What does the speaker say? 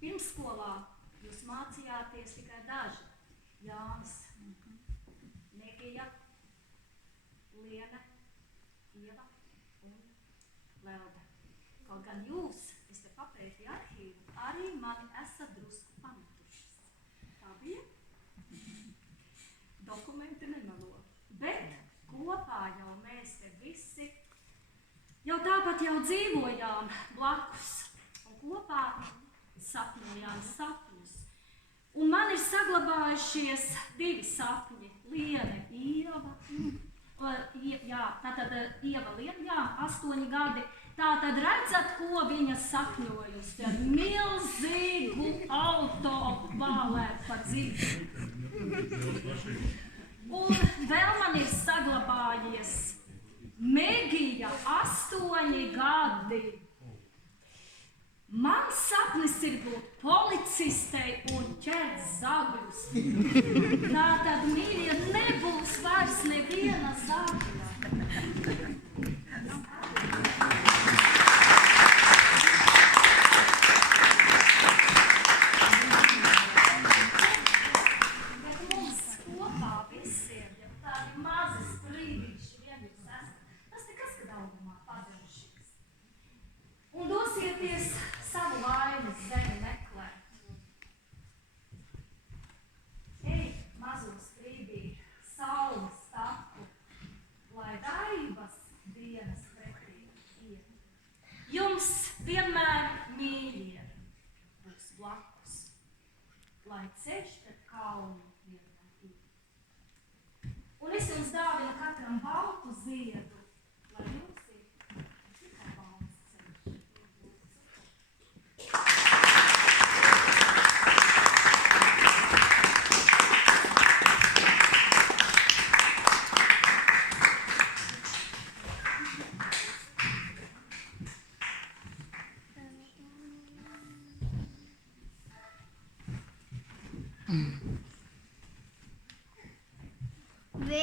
Pirmsskolā jūs mācījāties tikai daži. Jānis, Negija, Liene, Ieva un Lelde. Kaut gan jūs, es te papētīju arhīvu, arī mani esat drusku pametušas. Tā bija? Dokumenti nemelo. Bet kopā jau mēs te visi jau tāpat jau dzīvojām blakus. Un kopā sapņojām sapņus. Un man ir saglabājušies 2 sapņi. Liene, Ieva. Tātad Ieva Liene, 8 gadi. Tātad redzat, ko viņa sapņojusi ar milzīgu auto bālēt pa dzīvi. Un vēl man ir saglabājies Megija, 8 gadi. Mans sapnis ir būt policistei un ķert zagļus. Tātad, mīļie, nebūs vairs neviena zagļa. Bet mums kopā visiem, ja tādi mazi sprīdīši vien jūs esat, tas nekas, kad augumā padarīšies. Un dosieties savu laimes zemi meklēt. Ej, mazo skrībīšu, saules taku, lai daibas dienas pretī iet. Jums vienmēr mīļie būs blakus, lai ceļš pret kalnu vienmēr iet. Un es jums dāvinu katram baltu ziedu, lai jums ir tikai balts ceļš. Ve